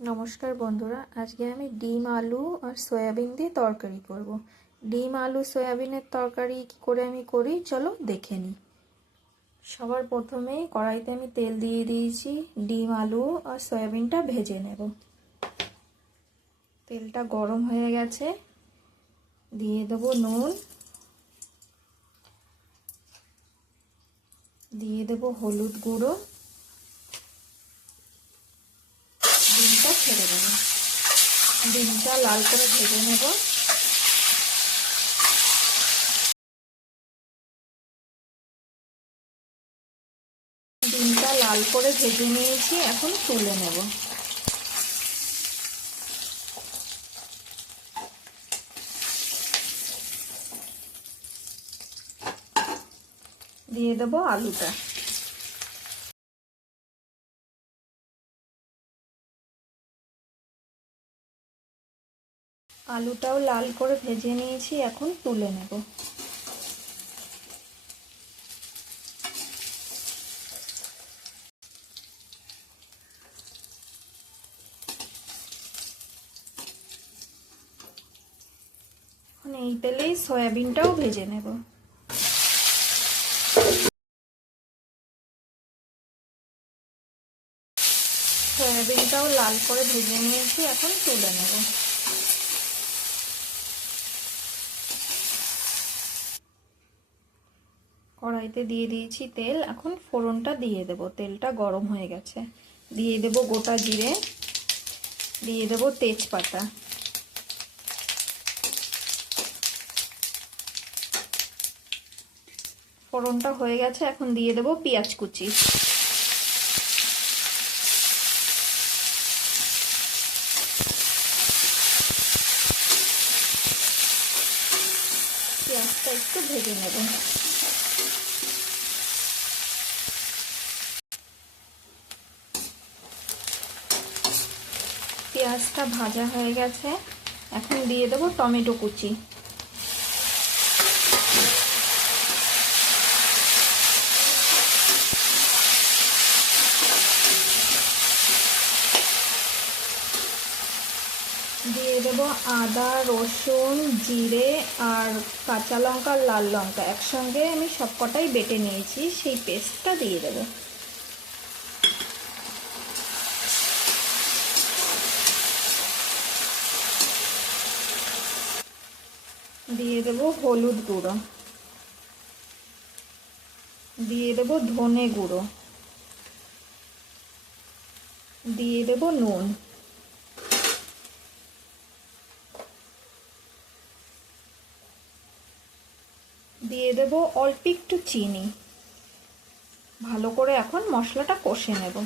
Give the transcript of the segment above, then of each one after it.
নমস্কার বন্ধুরা, আজকে আমি ডিম, আলু আর সয়াবিন দিয়ে তরকারি করব। ডিম, আলু, সয়াবিনের তরকারি কী করে আমি করি, চলো দেখে নিই সবার প্রথমেই কড়াইতে আমি তেল দিয়ে দিয়েছি, ডিম, আলু আর সয়াবিনটা ভেজে নেব তেলটা গরম হয়ে গেছে, দিয়ে দেবো নুন, দিয়ে দেবো হলুদ গুঁড়ো ডিমটা ছেড়ে দেবো। ডিমটা লাল করে ভেজে নেব। ডিমটা লাল করে ভেজে নিয়েছি, এখন তুলে নেব। দিয়ে দেবো আলুটা। আলুটাও লাল করে ভেজে নিয়েছি, এখন তুলে নেব। এই তেলেই সয়াবিনটাও ভেজে নেব। সয়াবিনটাও লাল করে ভেজে নিয়েছি, এখন তুলে নেব। কড়াইতে দিয়ে দিয়েছি তেল। এখন ফোড়নটা দিয়ে দেব। তেলটা গরম হয়ে গেছে। দিয়ে দেব গোটা জিরে। দিয়ে দেব তেজপাতা। ফোড়নটা হয়ে গেছে। এখন দিয়ে দেব পেঁয়াজ কুচি। পেঁয়াজটা একটু ভেজে নেব। পেঁয়াজটা ভাজা হয়ে গেছে। এখন দিয়ে দেবো টমেটো কুচি। দিয়ে দেবো আদা, রসুন, জিরে আর কাঁচা লঙ্কা লাল লঙ্কা। একসঙ্গে আমি সবকটাই বেটে নিয়েছি, সেই পেস্টটা দিয়ে দেবো। দিয়ে দেব হলুদ গুঁড়ো। দিয়ে দেব ধনে গুঁড়ো। দিয়ে দেব নুন। দিয়ে দেব অল্প একটু চিনি। ভালো করে এখন মশলাটা কষে নেব।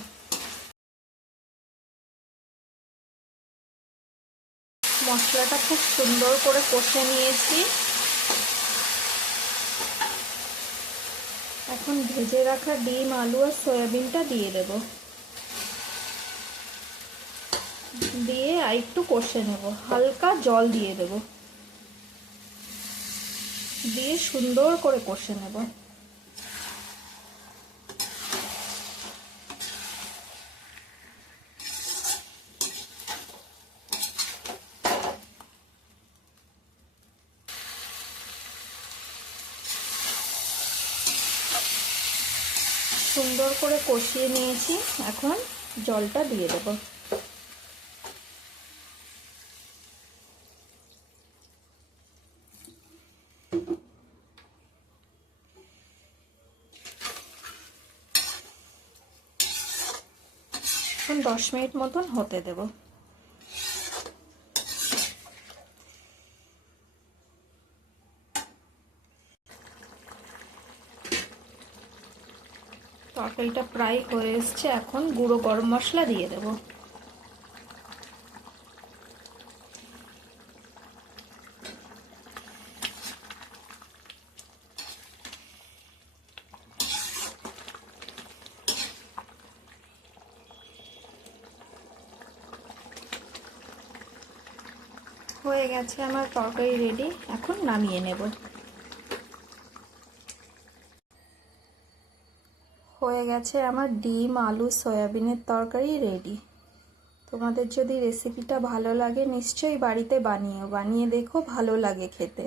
মশলাটা খুব সুন্দর করে কষে নিয়েছি। এখন ভেজে রাখা ডিম, আলু আর সয়াবিনটা দিয়ে দেব। দিয়ে আর একটু কষে নেব। হালকা জল দিয়ে দেব। দিয়ে সুন্দর করে কষে নেব। সুন্দর করে কষিয়ে নিয়েছি। এখন জলটা দিয়ে দেব। এখন দশ মিনিট মতন হতে দেব। তরকারিটা প্রায় হয়ে এসছে, এখন গুঁড়ো গরম মশলা দিয়ে দেব। হয়ে গেছে, আমার তরকারি রেডি এখন নামিয়ে নেব। হয়ে গেছে আমার ডিম, আলু, সয়াবিনের তরকারি রেডি তোমাদের যদি রেসিপিটা ভালো লাগে, নিশ্চয়ই বাড়িতে বানিও। বানিয়ে দেখো, ভালো লাগে খেতে।